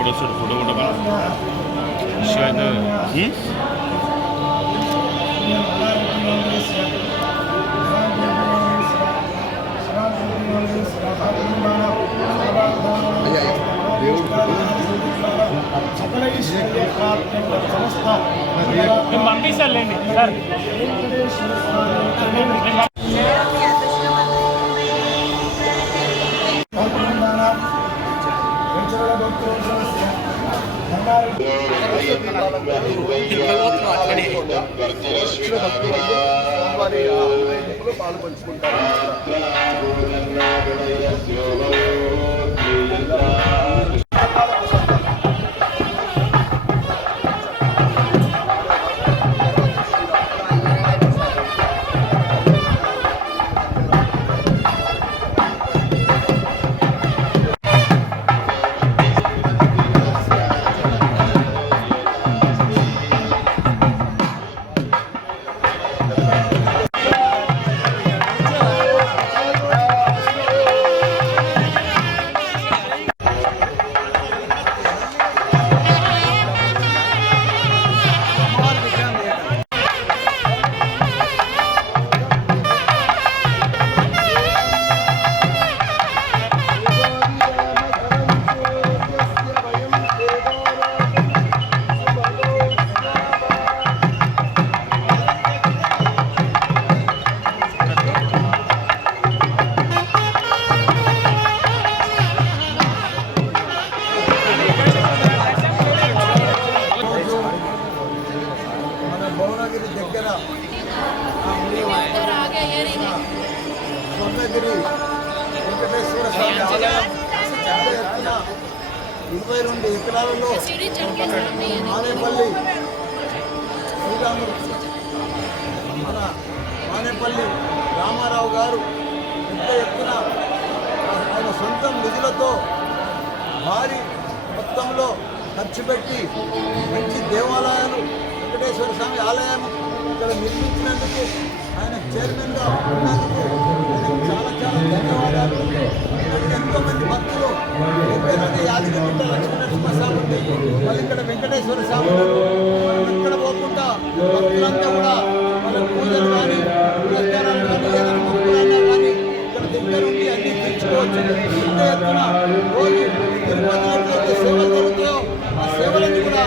Photo photo बना शायद పంపిస్తారులేండి sir. Swarnagiri Venkateswara స్వామి ఆలయం 22 ఎకరాలలో మానేపల్లి శ్రీరాముడు మన మానేపల్లి రామారావు గారు పెద్ద ఎత్తున ఆయన సొంతం నిధులతో భారీ మొత్తంలో ఖర్చు పెట్టి మంచి దేవాలయాలు వెంకటేశ్వర స్వామి ఆలయం ఇక్కడ నిర్మించినందుకు ఆయన చైర్మన్గా ఉన్నందుకు చాలా చాలా ధన్యవాదాలు. ఎంతోమంది భక్తులు యాదగిరిగుట్ట లక్ష్మీనరసింహస్వామి ఉంది, మళ్ళీ ఇక్కడ వెంకటేశ్వర స్వామి ఇక్కడ పోకుండా భక్తులంతా కూడా వాళ్ళ పూజలు కానీ పురస్కారాలు కానీ ఏదైనా మొక్కులన్నా కానీ ఇక్కడ దగ్గర ఉండి అన్ని తెచ్చుకోవచ్చు. ఇంత ఎత్తున రోజు తిరుపతిలో సేవలు జరుగుతాయో ఆ సేవలను కూడా